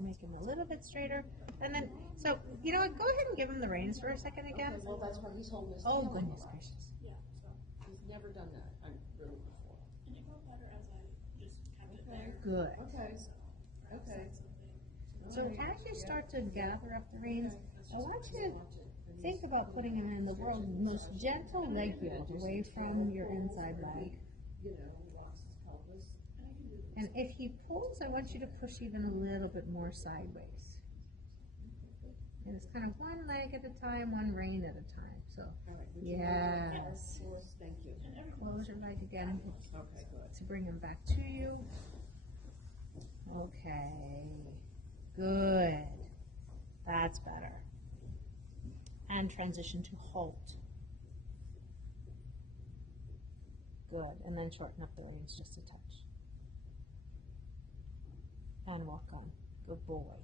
make him a little bit straighter. And then, so, you know what, go ahead and give him the reins for a second again. Okay, well, that's why he's holding his Oh, tail goodness upright. gracious. Yeah, so. He's never done that, really before. And it got better as I just kept it there. Good. Okay, So, okay. So as you start to gather up the reins, I want you to think about putting him in the world's most gentle leg yield away from your inside leg. You know, walks his pelvis. And if he pulls, I want you to push even a little bit more sideways. And it's kind of one leg at a time, one rein at a time. So, All right, would you yes. for us? Thank you. Close your leg again Okay, good. to bring him back to you. Okay. Good. That's better. And transition to halt. Good. And then shorten up the reins just a touch. And walk on. Good boy.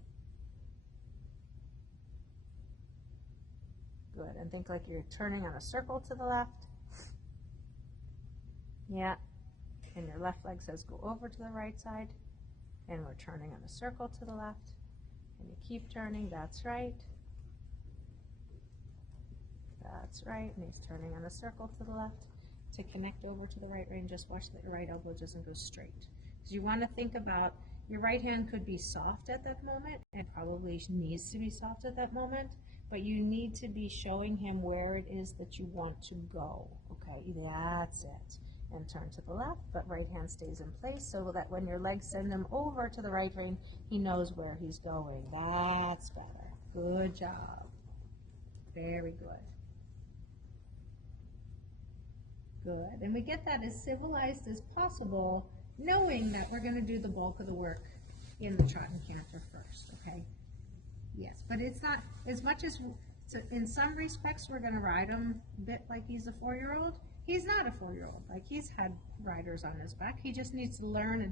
Good. And think like you're turning on a circle to the left. Yeah. And your left leg says go over to the right side. And we're turning on a circle to the left. And you keep turning. That's right. That's right. And he's turning on a circle to the left. To connect over to the right rein, just watch that your right elbow doesn't go straight. Because you want to think about your right hand could be soft at that moment and probably needs to be soft at that moment, but you need to be showing him where it is that you want to go. Okay, that's it. And turn to the left, but right hand stays in place so that when your legs send him over to the right rein, he knows where he's going. That's better. Good job. Very good. Good. And we get that as civilized as possible, knowing that we're going to do the bulk of the work in the trot and canter first, okay? Yes, but it's not as much as, so in some respects, we're going to ride him a bit like he's a 4-year-old. He's not a 4-year-old. Like, he's had riders on his back. He just needs to learn a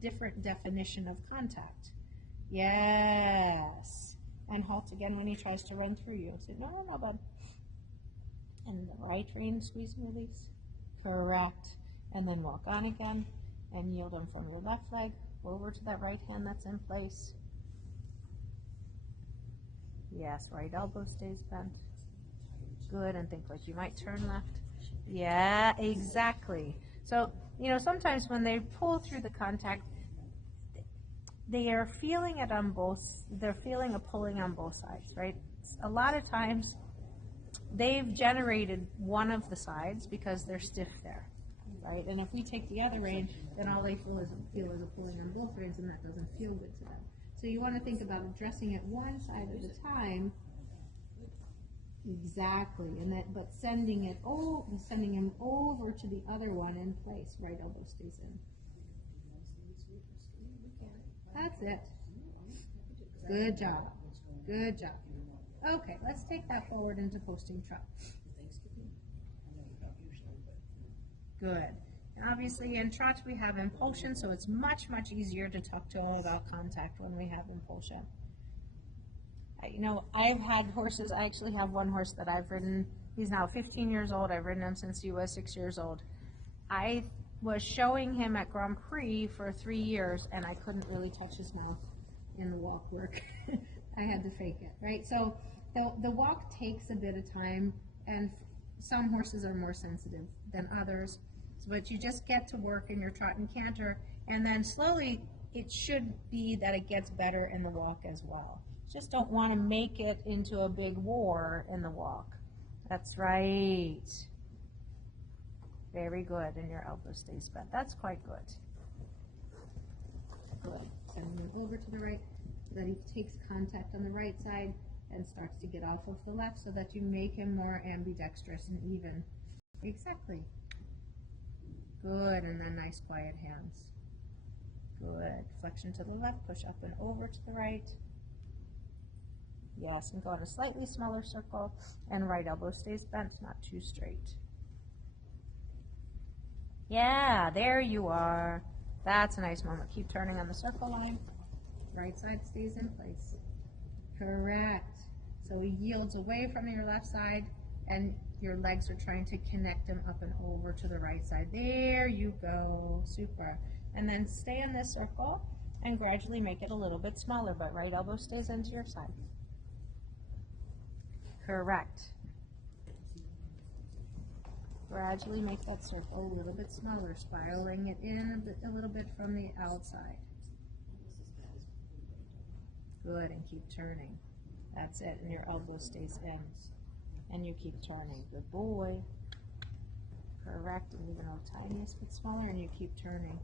different definition of contact. Yes. And halt again when he tries to run through you. Say, no, bud. And the right rein, squeeze and release. Correct. And then walk on again and yield him from your left leg over to that right hand that's in place. Yes, right elbow stays bent. Good, and think like you might turn left. Yeah, exactly. So, you know, sometimes when they pull through the contact, they are feeling it on both, they're feeling a pulling on both sides, right? A lot of times, they've generated one of the sides because they're stiff there, right? And if we take the other rein, then all they feel is a pulling on both reins, and that doesn't feel good to them. So you want to think about addressing it one side at a time. Exactly, and that, but sending him over to the other one in place. Right elbow stays in. That's it. Good job. Good job. Okay, let's take that forward into posting trot. Good. And obviously in trot we have impulsion, so it's much, much easier to talk to him about contact when we have impulsion. You know, I've had horses, I actually have one horse that I've ridden, he's now 15 years old, I've ridden him since he was 6 years old. I was showing him at Grand Prix for 3 years and I couldn't really touch his mouth in the walk work. I had to fake it, right? So the walk takes a bit of time, and some horses are more sensitive than others, but you just get to work in your trot and canter, and then slowly it should be that it gets better in the walk as well. Just don't want to make it into a big war in the walk. That's right. Very good, and your elbow stays bent. That's quite good. Good. Sending him over to the right, so that he takes contact on the right side and starts to get off of the left, so that you make him more ambidextrous and even. Exactly. Good, and then nice quiet hands. Good. Flexion to the left, push up and over to the right. Yes, and go in a slightly smaller circle, and right elbow stays bent, not too straight. Yeah, there you are. That's a nice moment. Keep turning on the circle line. Right side stays in place. Correct. So he yields away from your left side, and your legs are trying to connect him up and over to the right side. There you go. Super. And then stay in this circle, and gradually make it a little bit smaller, but right elbow stays into your side. Correct. Gradually make that circle a little bit smaller, spiraling it in a little bit from the outside. Good, and keep turning. That's it, and your elbow stays in. And you keep turning. Good boy. Correct, and even a tiniest bit smaller, and you keep turning.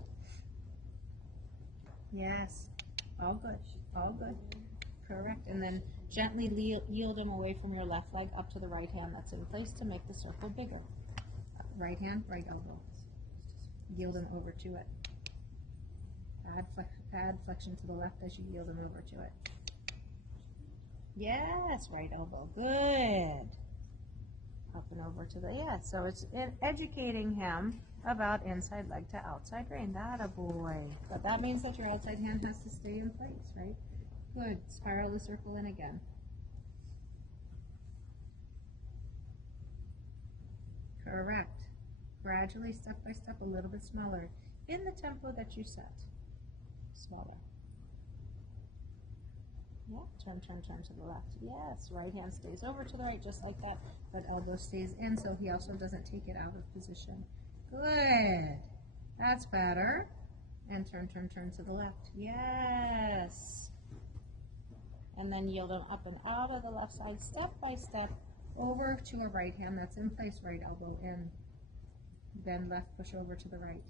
Yes, all good, all good. Correct, and then gently yield him away from your left leg up to the right hand that's in place to make the circle bigger. Right hand, right elbow. Yield him over to it. Add flexion to the left as you yield him over to it. Yes, right elbow. Good. Up and over to the, yeah, so it's educating him about inside leg to outside rein. That a boy. But that means that your outside hand has to stay in place, right? Good. Spiral the circle in again. Correct. Gradually, step by step, a little bit smaller in the tempo that you set. Smaller. Yeah, turn to the left. Yes, right hand stays over to the right just like that, but elbow stays in so he also doesn't take it out of position. Good. That's better. And turn to the left. Yes. And then yield him up and out of the left side, step by step, over to a right hand that's in place, right elbow in. Then left, push over to the right.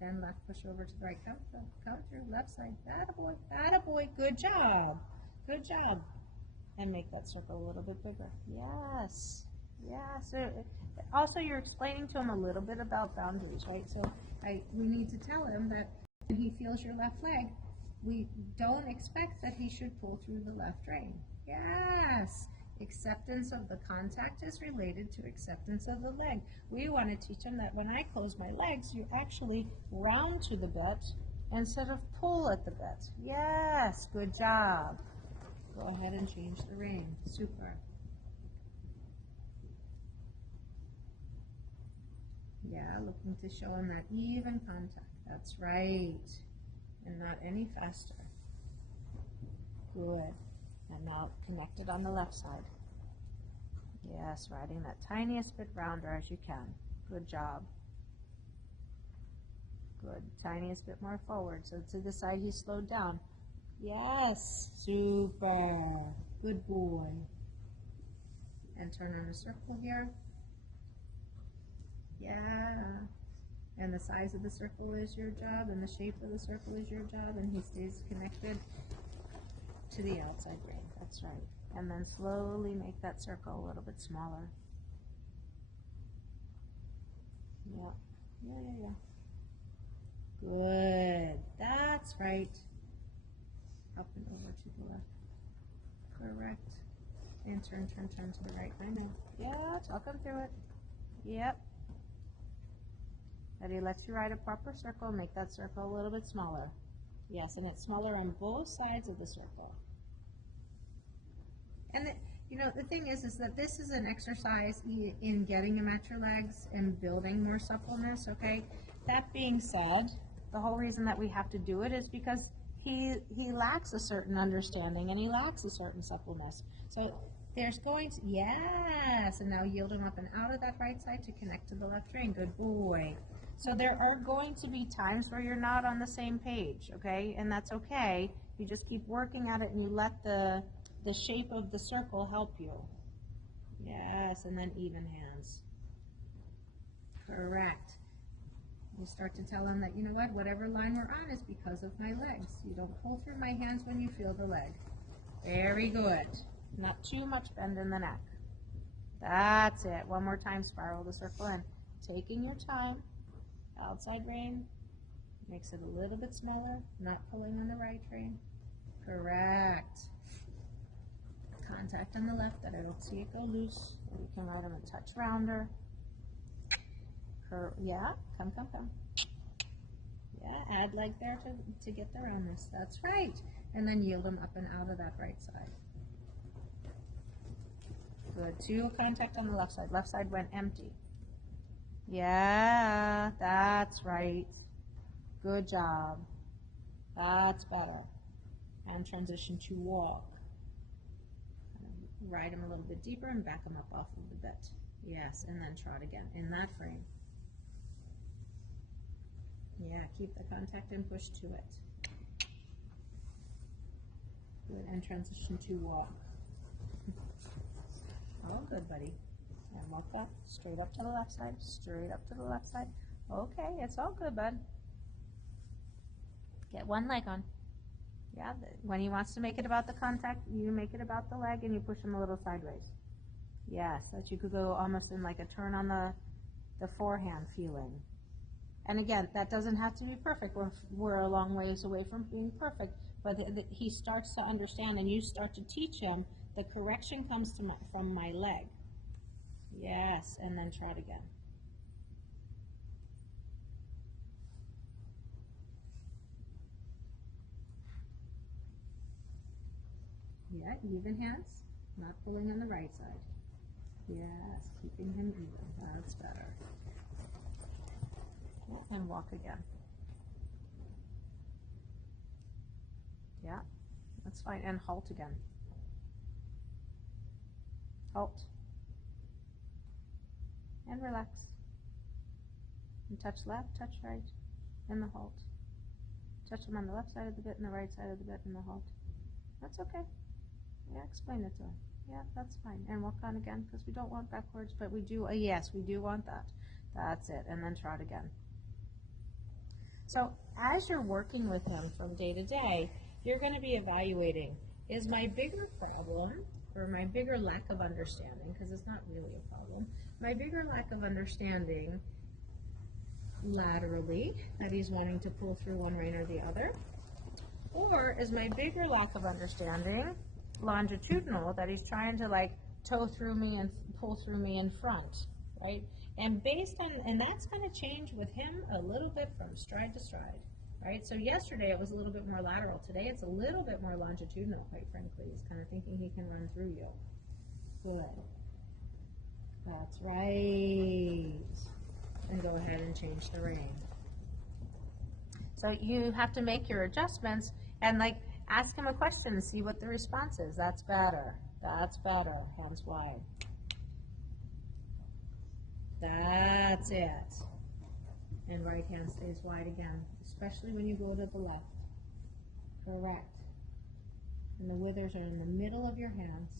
Then left, push over to the right. Count through, left side. Attaboy, attaboy. Good job. Good job. And make that circle a little bit bigger. Yes. Yes. Also, you're explaining to him a little bit about boundaries, right? So we need to tell him that when he feels your left leg, we don't expect that he should pull through the left rein. Yes. Acceptance of the contact is related to acceptance of the leg. We want to teach him that when I close my legs, you actually round to the bit instead of pull at the bit. Yes. Good job. Go ahead and change the rein. Super. Yeah, looking to show him that even contact. That's right. And not any faster. Good. And now connect it on the left side. Yes, riding that tiniest bit rounder as you can. Good job. Good. Tiniest bit more forward. So to the side he slowed down. Yes, super. Good boy. And turn in a circle here. Yeah. And the size of the circle is your job, and the shape of the circle is your job, and he stays connected to the outside rein. That's right. And then slowly make that circle a little bit smaller. Yeah. Yeah. Good. That's right. Up and over to the left. Correct. And turn to the right. I know. Yeah, talk him through it. Yep. That he lets you ride a proper circle, make that circle a little bit smaller. Yes, and it's smaller on both sides of the circle. And the thing is that this is an exercise in getting him at your legs and building more suppleness, okay? That being said, the whole reason that we have to do it is because he lacks a certain understanding and he lacks a certain suppleness. So there's going to, yes, and now yield him up and out of that right side to connect to the left rein. Good boy. So there are going to be times where you're not on the same page, okay? And that's okay. You just keep working at it and you let the shape of the circle help you. Yes, and then even hands. Correct. You start to tell him that, you know what, whatever line we're on is because of my legs. You don't pull through my hands when you feel the leg. Very good. Not too much bend in the neck. That's it. One more time, spiral the circle in. Taking your time. Outside rein. Makes it a little bit smaller. Not pulling on the right rein. Correct. Contact on the left that I don't see it go loose. You can ride him a touch rounder. Yeah, come. Yeah, add leg there to get the roundness. That's right. And then yield them up and out of that right side. Good. 2 contact on the left side. Left side went empty. Yeah, that's right. Good job. That's better. And transition to walk. Ride him a little bit deeper and back him up off of the bit. Yes, and then trot again in that frame. Yeah, keep the contact and push to it. Good, and transition to walk. Oh, good, buddy. And walk up, straight up to the left side, straight up to the left side. Okay, it's all good, bud. Get one leg on. Yeah, when he wants to make it about the contact, you make it about the leg and you push him a little sideways. Yes, that you could go almost in like a turn on the forehand feeling. And again, that doesn't have to be perfect. We're a long ways away from being perfect, but he starts to understand and you start to teach him the correction comes from my leg. Yes, and then trot again. Yeah, even hands, not pulling on the right side. Yes, keeping him even. That's better. And walk again. Yeah, that's fine. And halt again. Halt. And relax. And touch left, touch right, and the halt. Touch him on the left side of the bit and the right side of the bit and the halt. That's okay. Yeah, explain it to him. Yeah, that's fine. And walk on again because we don't want backwards, but we do, yes, we do want that. That's it. And then trot again. So as you're working with him from day to day, you're going to be evaluating, is my bigger problem or my bigger lack of understanding, because it's not really a problem, my bigger lack of understanding laterally that he's wanting to pull through one rein or the other, or is my bigger lack of understanding longitudinal, that he's trying to like toe through me and pull through me in front, right? And based on, and that's going to change with him a little bit from stride to stride, right? So yesterday it was a little bit more lateral. Today it's a little bit more longitudinal, quite frankly. He's kind of thinking he can run through you. Good. That's right. And go ahead and change the rein. So you have to make your adjustments and like ask him a question and see what the response is. That's better. That's better. Hands wide. That's it. And right hand stays wide again, especially when you go to the left. Correct. And the withers are in the middle of your hands.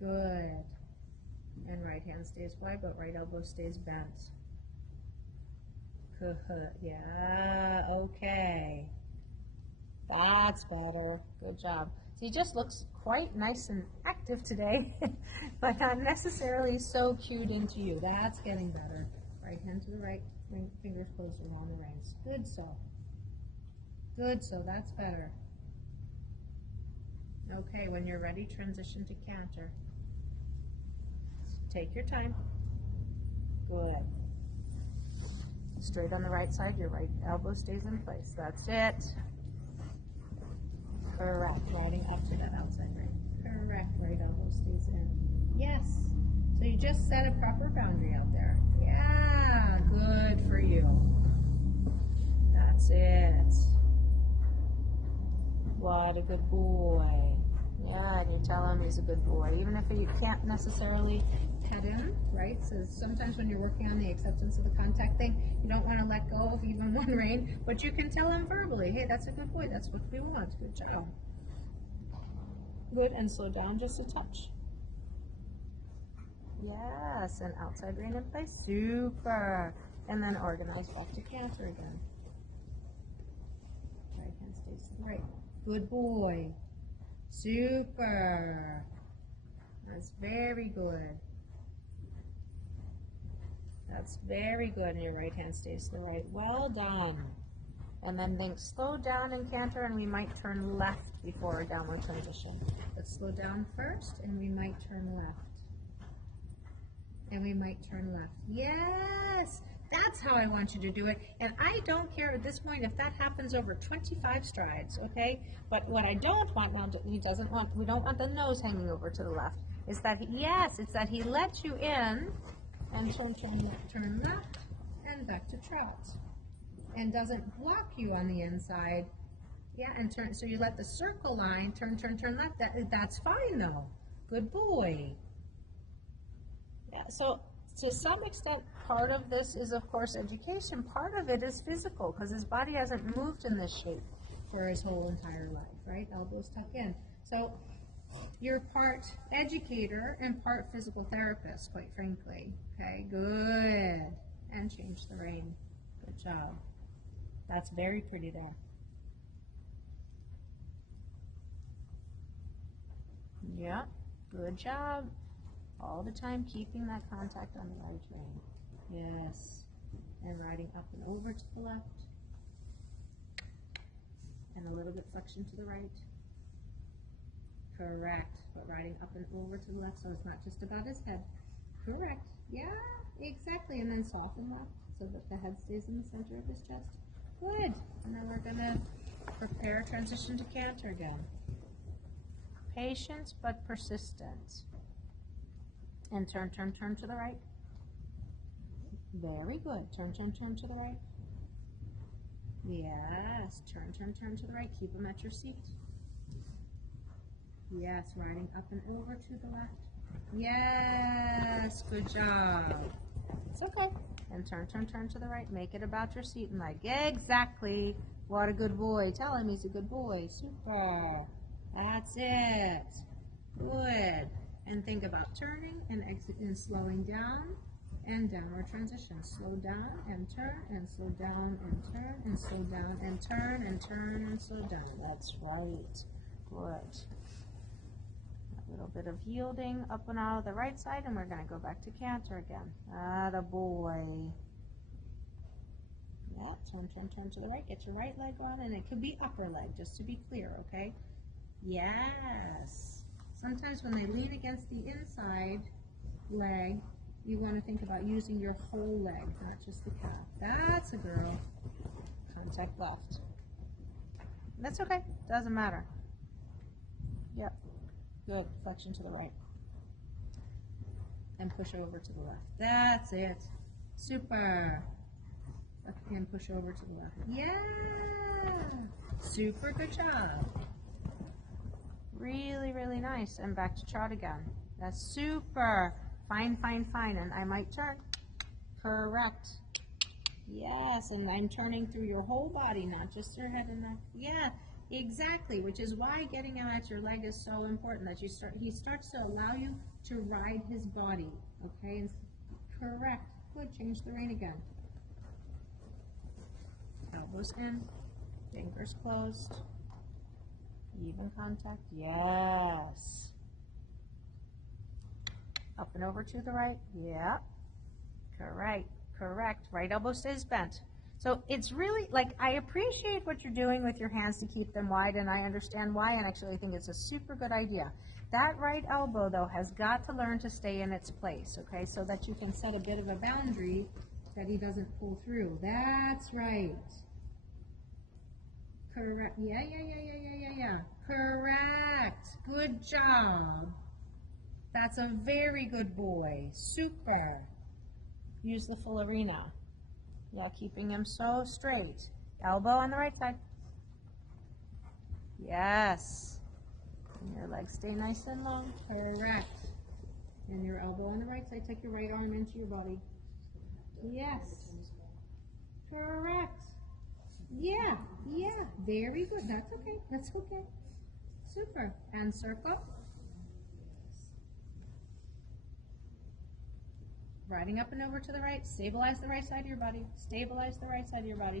Good. And right hand stays wide, but right elbow stays bent. Good. Yeah, okay. That's better. Good job. So he just looks quite nice and active today, but not necessarily so cued into you. That's getting better. Right hand to the right, fingers closed around the reins. Good so. Good so, that's better. Okay, when you're ready, transition to canter. Take your time. Good. Straight on the right side, your right elbow stays in place. That's it. Correct. Riding up to that outside rein. Correct. Right elbow stays in. Yes. So you just set a proper boundary out there. Yeah. Good for you. That's it. What a good boy. Yeah, and you tell him he's a good boy. Even if you can't necessarily pet him, right? So sometimes when you're working on the acceptance of the contact thing, you don't want to let go of even one rein, but you can tell him verbally, hey, that's a good boy, that's what we want, good job. Good, and slow down just a touch. Yes, and outside rein in place, super. And then organize back to canter again. Right hand stays to the right. Good boy. Super. That's very good. That's very good. And your right hand stays to the right. Well done. And then think slow down and canter, and we might turn left before a downward transition. Let's slow down first, and we might turn left. And we might turn left. Yes! That's how I want you to do it. And I don't care at this point if that happens over 25 strides, okay? But what I don't want now, we don't want the nose hanging over to the left, is that, it's that he lets you in and turn left and back to trot. and doesn't block you on the inside. Yeah, and turn, so you let the circle line turn left. That's fine though. Good boy. Yeah, so to some extent, part of this is, of course, education. Part of it is physical, because his body hasn't moved in this shape for his whole entire life, right? Elbows tuck in. So you're part educator and part physical therapist, quite frankly. Okay, good. And change the rein. Good job. That's very pretty there. Yeah, good job. All the time keeping that contact on the right rein. Yes. And riding up and over to the left. And a little bit flexion to the right. Correct. But riding up and over to the left, so it's not just about his head. Correct. Yeah, exactly. And then soften left so that the head stays in the center of his chest. Good. And then we're going to prepare transition to canter again. Patience but persistent. And turn to the right. Very good. Turn to the right. Yes. Turn to the right. Keep them at your seat. Yes. Riding up and over to the left. Yes. Good job. It's okay. And turn to the right. Make it about your seat and leg. Exactly. What a good boy. Tell him he's a good boy. Super. That's it. Good. And think about turning and exit and slowing down and downward transition. Slow down and turn and slow down and turn and slow down and turn and turn and slow down. That's right. Good. A little bit of yielding up and out of the right side, and we're going to go back to canter again. Attaboy. Yeah, turn to the right. Get your right leg on, and it could be upper leg, just to be clear, okay? Yes. Sometimes when they lean against the inside leg, you want to think about using your whole leg, not just the calf. That's a girl. Contact left. That's okay. Doesn't matter. Yep. Good. Flexion to the right. And push over to the left. That's it. Super. And push over to the left. Yeah. Super good job. Really, really nice. And back to trot again. That's super. Fine. And I might turn. Correct. Yes, and I'm turning through your whole body, not just your head and neck. Yeah, exactly, which is why getting him at your leg is so important, that he starts to allow you to ride his body, okay? And correct. Good. Change the rein again. Elbows in, fingers closed. Even contact. Yes. Up and over to the right. Yeah. Correct. Right elbow stays bent. So it's really, like, I appreciate what you're doing with your hands to keep them wide, and I understand why, and actually I think it's a super good idea. That right elbow, though, has got to learn to stay in its place, okay, so that you can set a bit of a boundary that he doesn't pull through. That's right. Correct. Yeah. Correct. Good job. That's a very good boy. Super. Use the full arena. Yeah, keeping him so straight. Elbow on the right side. Yes. And your legs stay nice and long. Correct. And your elbow on the right side. Take your right arm into your body. Yes. Correct. Yeah. Very good. That's okay. Super. And circle. Riding up and over to the right. Stabilize the right side of your body.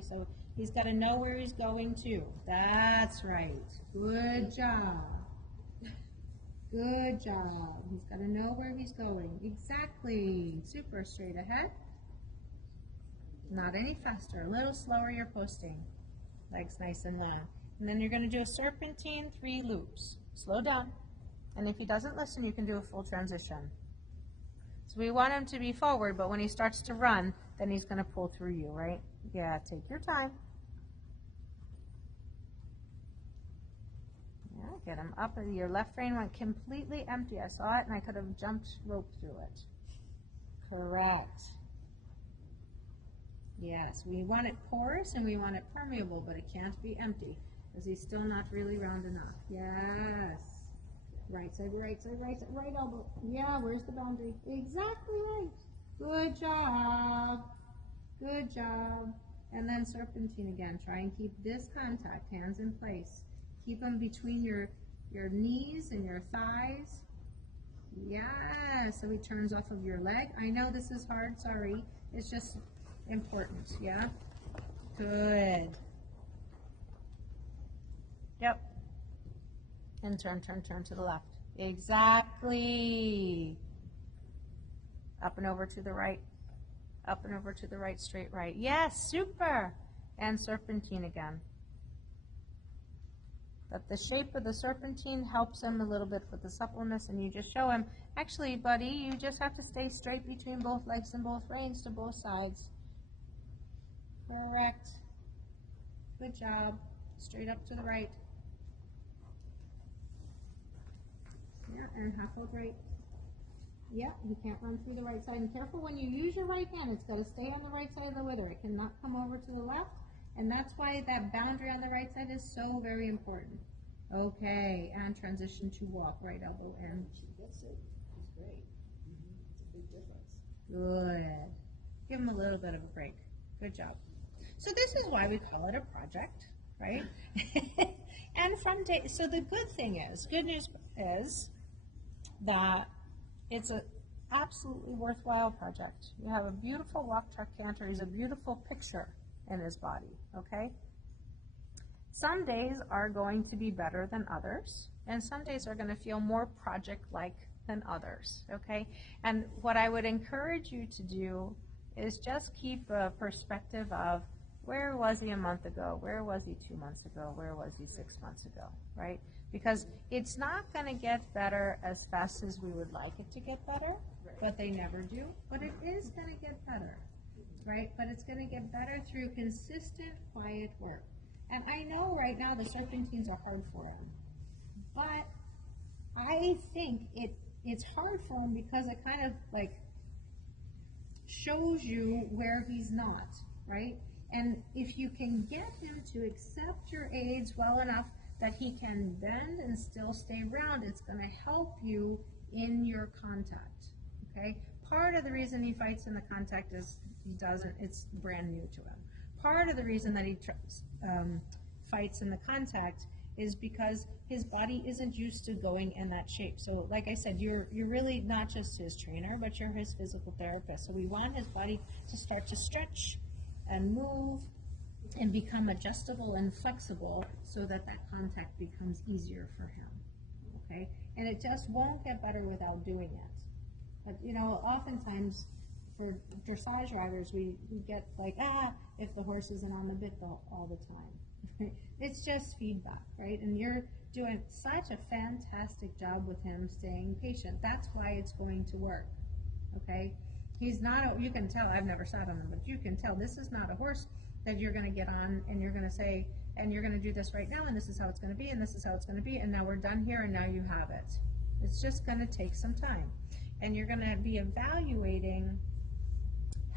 So he's got to know where he's going to. That's right. Good job. He's got to know where he's going. Exactly. Super. Straight ahead. Not any faster. A little slower you're posting. Legs nice and long. And then you're going to do a serpentine 3 loops. Slow down. And if he doesn't listen, you can do a full transition. So we want him to be forward, but when he starts to run, then he's going to pull through you, right? Yeah, take your time. Yeah, get him up. Your left rein went completely empty. I saw it, and I could have jumped rope through it. Correct. Yes, we want it porous and we want it permeable, but it can't be empty because he's still not really round enough. Yes. Right side, right side, right side, right elbow. Yeah, where's the boundary? Exactly right. Good job. Good job. And then serpentine again. Try and keep this contact, hands in place. Keep them between your knees and your thighs. Yeah, so he turns off of your leg. I know this is hard, sorry. It's just important, yeah? Good. Yep. And turn to the left. Exactly. Up and over to the right. Up and over to the right, straight right. Yes, super. And serpentine again. But the shape of the serpentine helps him a little bit with the suppleness, and you just show him, actually, buddy, you just have to stay straight between both legs and both reins to both sides. Correct. Good job. Straight up to the right. Yeah, and half hold right. Yeah, you can't run through the right side. And careful when you use your right hand, it's got to stay on the right side of the wither. It cannot come over to the left. And that's why that boundary on the right side is so very important. Okay, and transition to walk, right elbow in. She gets it. It's great. It's a big difference. Good. Give him a little bit of a break. Good job. So this is why we call it a project, right? And so the good news is that it's an absolutely worthwhile project. You have a beautiful walk, track, canter. He's a beautiful picture in his body, okay? Some days are going to be better than others, and some days are going to feel more project-like than others, okay? And what I would encourage you to do is just keep a perspective of where was he a month ago, where was he 2 months ago, where was he 6 months ago, right? Because it's not going to get better as fast as we would like it to get better, but they never do, but it is going to get better. Right? But it's going to get better through consistent, quiet work. And I know right now the serpentines are hard for him. But I think it's hard for him because it kind of like shows you where he's not, right? And if you can get him to accept your aids well enough that he can bend and still stay round, it's going to help you in your contact, okay? Part of the reason he fights in the contact is it's brand new to him. Part of the reason that he fights in the contact is because his body isn't used to going in that shape. So like I said, you're really not just his trainer, but you're his physical therapist. So we want his body to start to stretch and move and become adjustable and flexible so that contact becomes easier for him, okay? And it just won't get better without doing it. But, oftentimes for dressage riders, we get like, if the horse isn't on the bit all the time. It's just feedback, right? And you're doing such a fantastic job with him staying patient. That's why it's going to work, okay? He's not, you can tell, I've never sat on him, but you can tell this is not a horse that you're going to get on and you're going to say, and you're going to do this right now, and this is how it's going to be, and this is how it's going to be, and now we're done here, and now you have it. It's just going to take some time. And you're going to be evaluating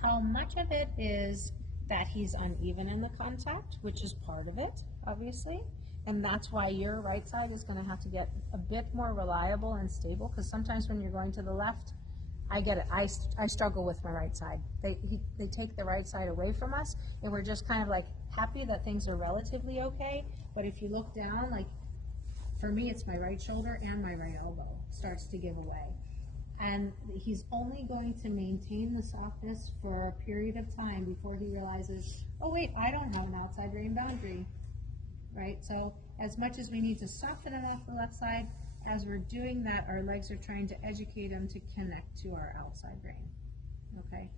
how much of it is that he's uneven in the contact, which is part of it, obviously. And that's why your right side is going to have to get a bit more reliable and stable, because sometimes when you're going to the left, I get it. I struggle with my right side. They take the right side away from us, and we're just kind of like happy that things are relatively okay. But if you look down, like for me, it's my right shoulder and my right elbow starts to give away. And he's only going to maintain the softness for a period of time before he realizes, oh wait, I don't have an outside rein boundary, right? So as much as we need to soften it off the left side, as we're doing that, our legs are trying to educate him to connect to our outside rein, okay?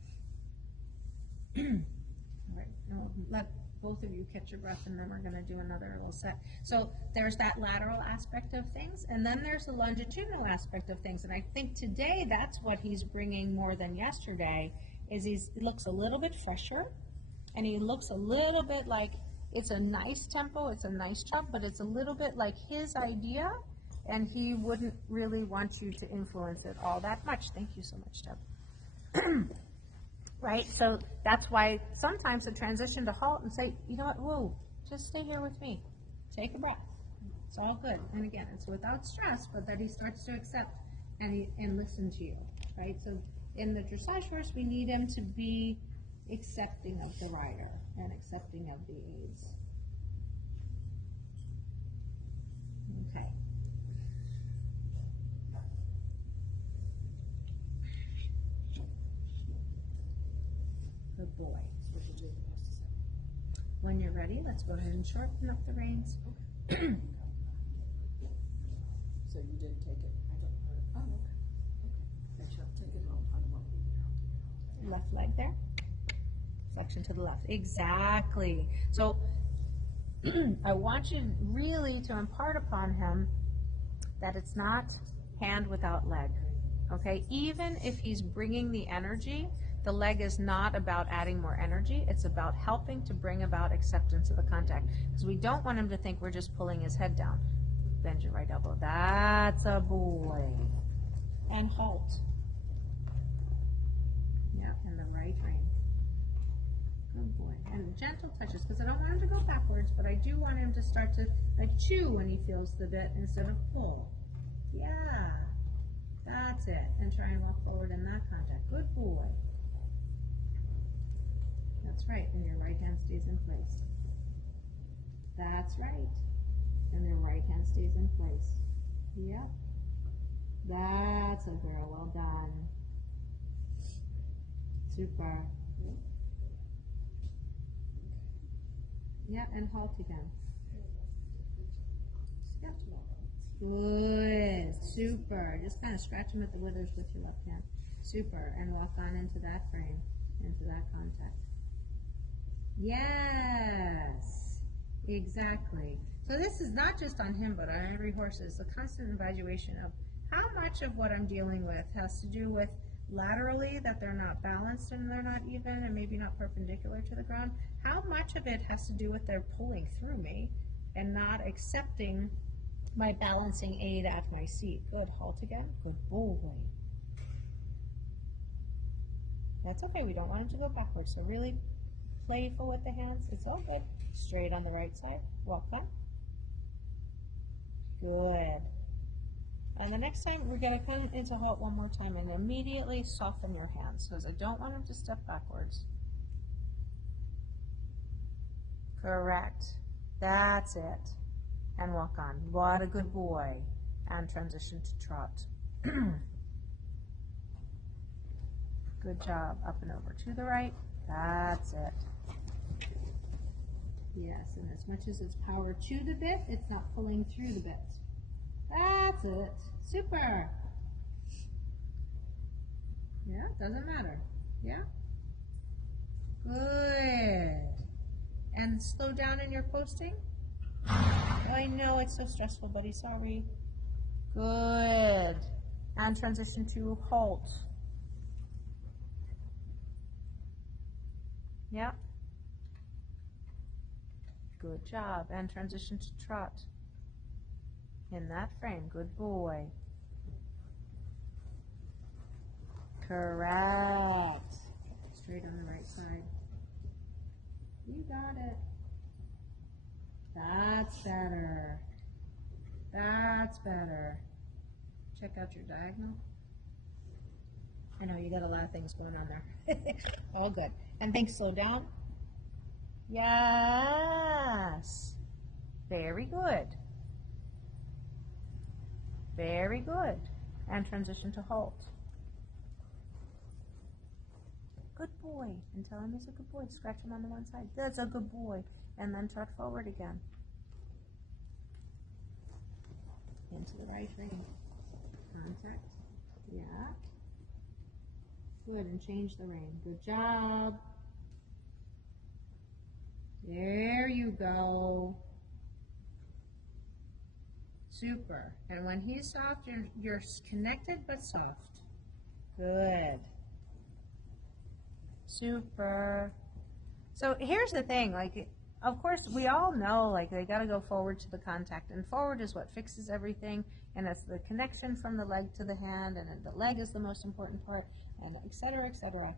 All right, now let both of you catch your breath, and then we're gonna do another little set. So there's that lateral aspect of things, and then there's the longitudinal aspect of things. And I think today that's what he's bringing more than yesterday, is he looks a little bit fresher, and he looks a little bit like it's a nice tempo, it's a nice jump, but it's a little bit like his idea, and he wouldn't really want you to influence it all that much. Thank you so much, Deb. right? So that's why sometimes the transition to halt and say, you know what, whoa, just stay here with me. Take a breath. It's all good. And again, it's without stress, but that he starts to accept and listen to you, right? So in the dressage horse, we need him to be accepting of the rider and accepting of the aids. Okay. Good boy. When you're ready, let's go ahead and shorten up the reins. So you didn't take it? I don't know. Oh, okay. Okay. I shall take it home. I won't leave it out. Left leg there. Flexion to the left. Exactly. So I want you really to impart upon him that it's not hand without leg. Okay? Even if he's bringing the energy, the leg is not about adding more energy. It's about helping to bring about acceptance of the contact. Because we don't want him to think we're just pulling his head down. Bend your right elbow. That's a boy. And halt. Yep, and the right rein. Good boy. And gentle touches, because I don't want him to go backwards, but I do want him to start to like chew when he feels the bit instead of pull. Yeah. That's it. And try and walk forward in that contact. Good boy. That's right. And your right hand stays in place. That's right. And your right hand stays in place. Yep. That's a girl. Well done. Super. Yep, and halt again. Yep. Good. Super. Just kind of scratch them at the withers with your left hand. Super. And walk on into that frame, into that contact. Yes. Exactly. So this is not just on him, but on every horse. It's a constant evaluation of how much of what I'm dealing with has to do with laterally, that they're not balanced and they're not even and maybe not perpendicular to the ground. How much of it has to do with they're pulling through me and not accepting my balancing aid at my seat. Good. Halt again. Good boy. That's okay. We don't want him to go backwards. So really playful with the hands. It's all good. Straight on the right side. Walk on. Good. And the next time, we're going to come into halt one more time and immediately soften your hands because I don't want him to step backwards. Correct. That's it. And walk on. What a good boy. And transition to trot. Good job. Up and over to the right. That's it. Yes, and as much as it's power to the bit, it's not pulling through the bit. That's it. Super. Yeah, doesn't matter. Yeah. Good. And slow down in your posting. I know it's so stressful, buddy. Sorry. Good. And transition to halt. Yep. Good job. And transition to trot. In that frame. Good boy. Correct. Straight on the right side. You got it. That's better. That's better. Check out your diagonal. I know you got a lot of things going on there. All good. And think slow down. Yes. Very good. Very good. And transition to halt. Good boy. And tell him he's a good boy. Scratch him on the one side. That's a good boy. And then trot forward again. Into the right ring. Contact. Yeah. Good. And change the rein. Good job. There you go. Super. And when he's soft, you're connected but soft. Good. Super. So here's the thing, like, of course, we all know, like, they got to go forward to the contact, and forward is what fixes everything, and it's the connection from the leg to the hand, and then the leg is the most important part, and et cetera, et cetera.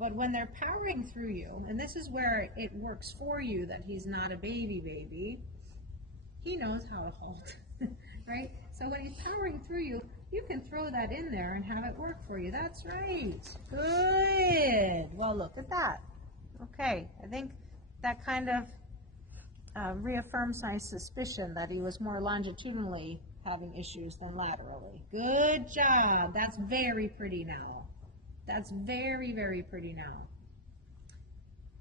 But when they're powering through you, and this is where it works for you that he's not a baby, he knows how to halt, right? So when he's powering through you, you can throw that in there and have it work for you. That's right. Good. Well, look at that. Okay, I think that kind of reaffirms my suspicion that he was more longitudinally having issues than laterally. Good job. That's very pretty now. That's very, very pretty now.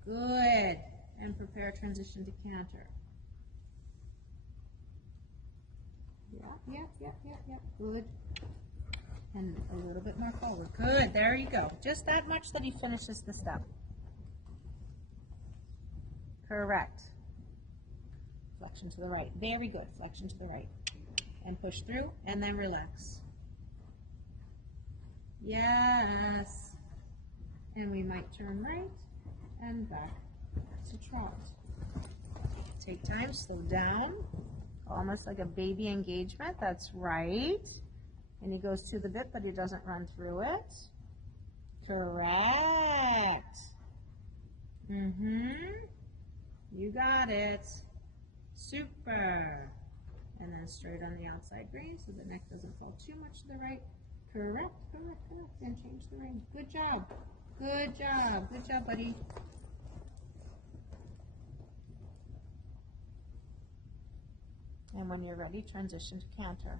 Good. And prepare transition to canter. Yeah. Good. And a little bit more forward. Good. There you go. Just that much that he finishes the step. Correct. Flexion to the right. Very good. Flexion to the right. And push through, and then relax. Yes. And we might turn right and back to trot. Take time, slow down. Almost like a baby engagement. That's right. And he goes to the bit, but he doesn't run through it. Correct. You got it. Super. And then straight on the outside rein so the neck doesn't fall too much to the right. Correct. And change the rein. Good job. Good job, buddy. And when you're ready, transition to canter.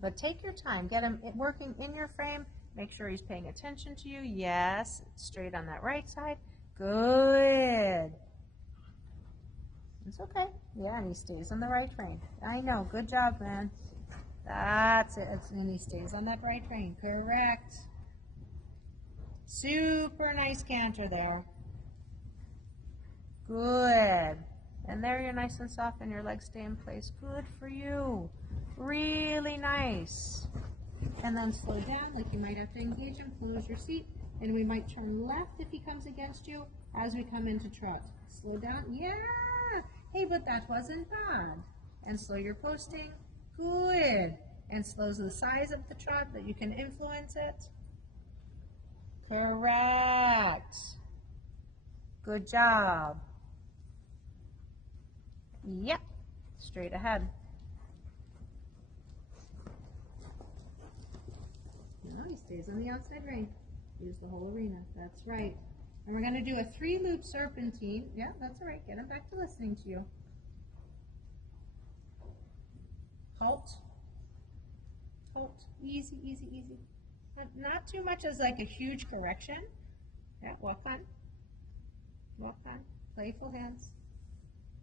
But take your time. Get him working in your frame. Make sure he's paying attention to you. Yes. Straight on that right side. Good. It's okay. Yeah, and he stays on the right rein. I know. Good job, man. That's it. And he stays on that right rein. Correct. Super nice canter there. Good. And there you're nice and soft and your legs stay in place. Good for you. Really nice. And then slow down, like you might have to engage him. Close your seat. And we might turn left if he comes against you as we come into trot. Slow down. Yeah. Hey, but that wasn't bad. And slow your posting. Good. And slows the size of the trot that you can influence it. Correct. Good job. Yep. Straight ahead. No, he stays on the outside rein. Use the whole arena. That's right. And we're going to do a 3-loop serpentine. Yeah, that's all right. Get him back to listening to you. Halt. Halt. Easy. Not too much as like a huge correction. Yeah, walk on. Playful hands.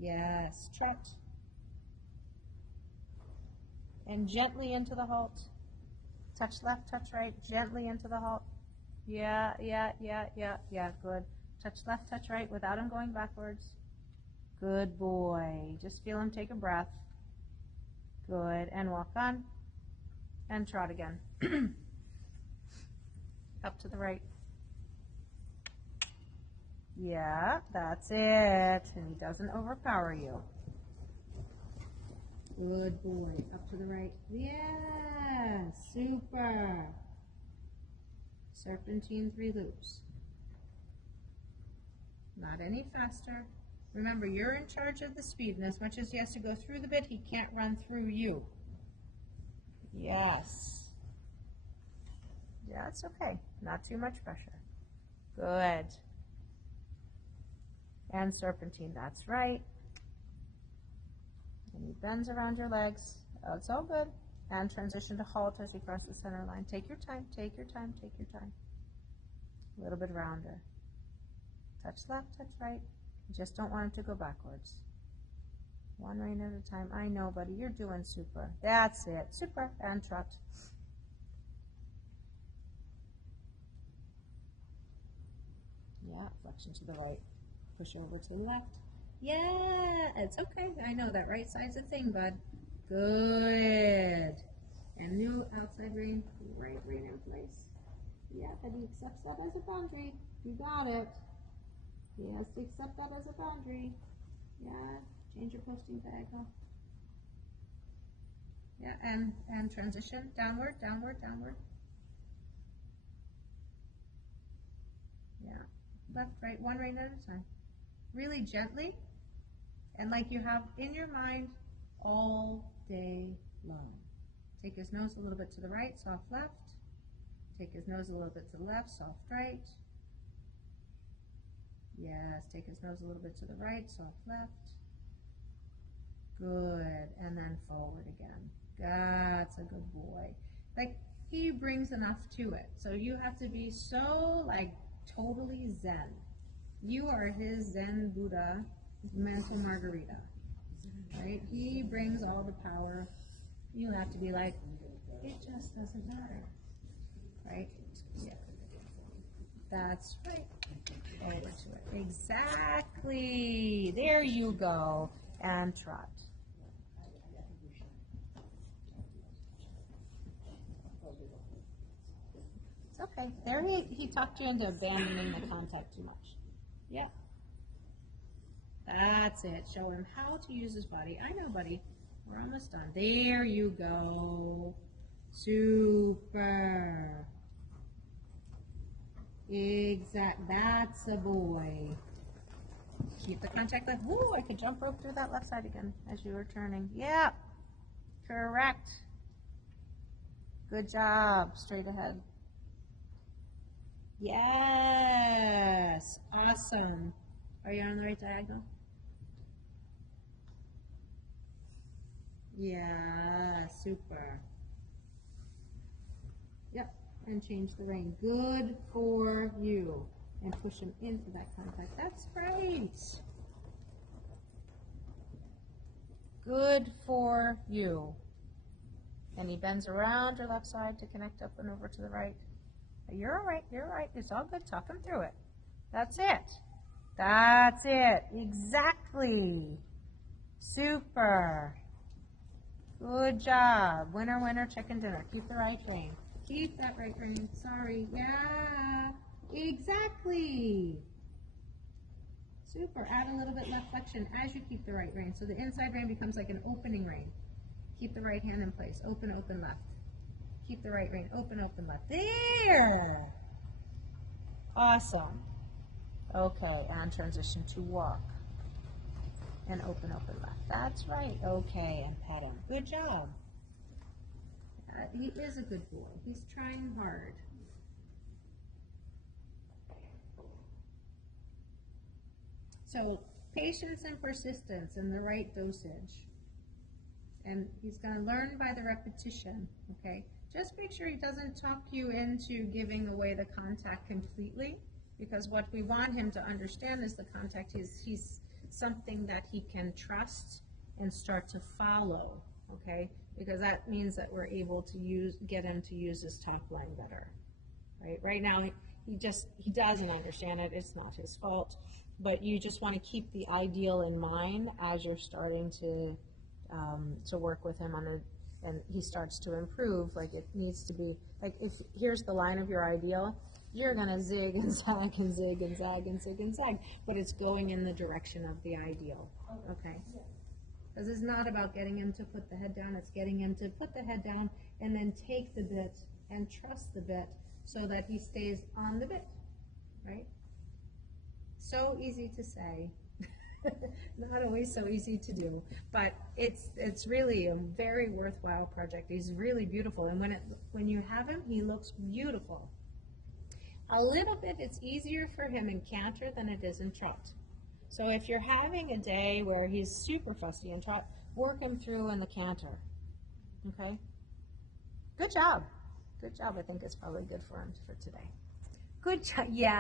Yes, trot. And gently into the halt. Touch left, touch right, gently into the halt. Yeah, good. Touch left, touch right without him going backwards. Good boy. Just feel him take a breath. Good. And walk on. And trot again. Up to the right. Yeah, that's it. And he doesn't overpower you. Good boy. Up to the right. Yeah, super. Serpentine 3 loops. Not any faster. Remember, you're in charge of the speed, and as much as he has to go through the bit, he can't run through you. Yes. Yeah, it's okay. Not too much pressure. Good. And serpentine, that's right. And he bends around your legs. Oh, it's all good. And transition to halt as he crosses the center line. Take your time, take your time. A little bit rounder. Touch left, touch right. You just don't want him to go backwards. One rein at a time. I know, buddy. You're doing super. That's it. Super. And trot. Yeah, flexion to the right. Push over to the left. Yeah, it's okay. I know that right side's a thing, bud. Good. And new outside rein. Right rein in place. Yeah, and he accepts that as a boundary. You got it. He has to accept that as a boundary. Yeah, change your posting diagonal. Yeah, and transition. Downward. Yeah, left, right, one rein at a time. Really gently, and like you have in your mind all day long. Take his nose a little bit to the right, soft left. Take his nose a little bit to the left, soft right. Yes, take his nose a little bit to the right, soft left. Good, and then forward again. That's a good boy. Like, he brings enough to it. So you have to be so, like, totally zen. You are his Zen Buddha, mental margarita, right? He brings all the power. You have to be like, it just doesn't matter, right? Yeah. That's right. Over to it. Exactly. There you go. And trot. It's okay. There he talked you into abandoning the contact too much. Yeah. That's it. Show him how to use his body. I know, buddy. We're almost done. There you go. Super. Exact. That's a boy. Keep the contact left. Woo, I could jump rope through that left side again as you were turning. Yep. Correct. Good job. Straight ahead. Yes. Awesome. Are you on the right diagonal? Yeah, super. Yep, and change the rein. Good for you. And push him into that contact. That's right. Good for you. And he bends around your left side to connect up and over to the right. You're all right, you're all right. It's all good. Talk him through it. That's it. That's it. Exactly. Super. Good job. Winner, winner, chicken dinner. Keep the right rein. Keep that right rein. Sorry. Yeah. Exactly. Super. Add a little bit left flexion as you keep the right rein. So the inside rein becomes like an opening rein. Keep the right hand in place. Open, open, left. Keep the right rein. Open, open, left. There. Awesome. Okay, and transition to walk. And open, open, left. That's right. Okay, and pet him. Good job. He is a good boy. He's trying hard. So, patience and persistence and the right dosage. And he's going to learn by the repetition, okay? Just make sure he doesn't talk you into giving away the contact completely, because what we want him to understand is the contact he's something that he can trust and start to follow, okay? Because that means that we're able to get him to use his top line better, right? Right now, he doesn't understand it. It's not his fault, but you just want to keep the ideal in mind as you're starting to work with him on it, and he starts to improve. Like, it needs to be, like, if here's the line of your ideal, you're gonna zig and zag and zig and zag and zig and zag, but it's going in the direction of the ideal, okay? Because it's not about getting him to put the head down, it's getting him to put the head down and then take the bit and trust the bit so that he stays on the bit, right? So easy to say. Not always so easy to do, but it's really a very worthwhile project. He's really beautiful, and when you have him, he looks beautiful. A little bit, it's easier for him in canter than it is in trot. So if you're having a day where he's super fussy in trot, work him through in the canter. Okay? Good job. Good job. I think it's probably good for him for today. Good job. Yeah.